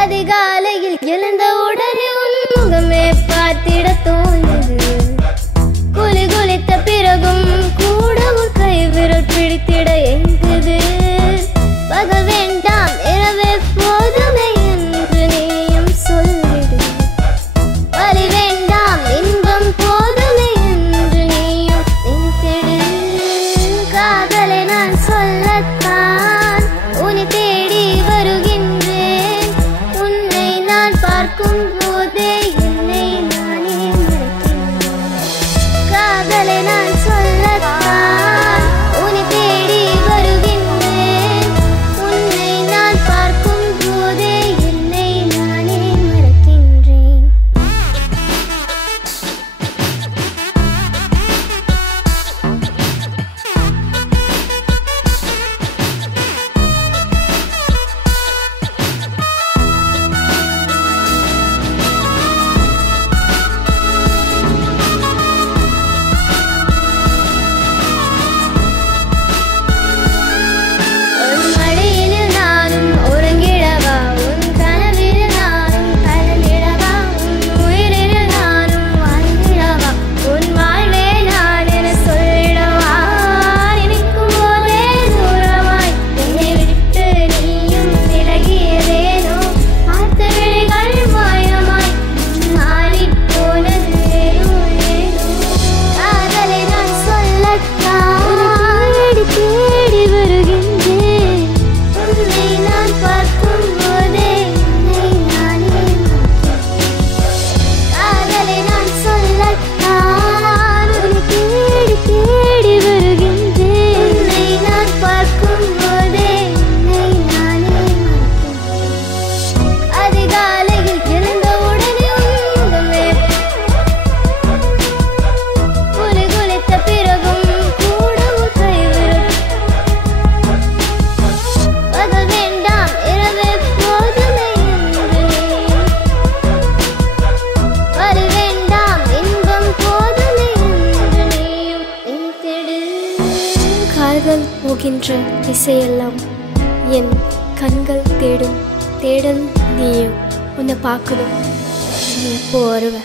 அதிகாலையில் எழுந்த உடனே உன் முகமே பார்த்திட தோணுது. குளி குளித்த பிறகும் கூட உன் கை விரல் பிடித்திட எங்குது. பகல் வேண்டாம் இரவே போதுமே என்று நீயும் சொல்லிடு. வலி வேண்டாம் இன்பம் போதுமே என்று நீயும் நினைத்திடு. காதலை நான் சொல்லத்தான் உன்னை தேடி வருகின்றேன். உன்னை நான் பார்க்கும் போதே என்னை நானே மறக்கின்றேன். காதலை நான் சொல்லத்தான் உன்னை தேடி வருகின்றேன். உன்னை நான் பார்க்கும் போதே என்னை நானே மறக்கின்றேன். உன் மடியில் நானும் உறங்கிடவா, உன் கனவில் நானும் கலந்திடவா, உன் உயிரில் நானும் வாழ்ந்திடவா, உன் வாழ்வே நான் என சொல்லிடவா. நினைக்கும் போதே தூரமாய் என்னை விட்டு நீயும் விலகியதேனோ. பார்த்த விழிகள் மாயமாய் மாறிப் போனது ஏனோ ஏனோ. காதலை நான் சொல்லத்தான் தேடி தேடி வருகின்றேன். உன்னை நான் பார்க்கும் போதே என்னை நானே மறக்கின்றேன். காதலை நான் சொல்லத்தான் உன்னை தேடி தேடி வருகின்றேன். உன்னை நான் பார்க்கும் போதே என்னை நானே மறக்கின்றேன். அதிகாலையில் எழுந்த உடனே உன் முகமே குளி குளித்த பிறகும் கூட உன் கை விரல். பகல் வேண்டாம் இரவே போதுமே என்று நீயும். வலி வேண்டாம் இன்பம் போதுமே என்று நீயும் நினைத்திடு. கால்கள் போகின்ற திசையெல்லாம் என் கண்கள் தேடும் தேடல் நீயும். உன்னை பார்க்கணும். நீ எப்போ வருவ?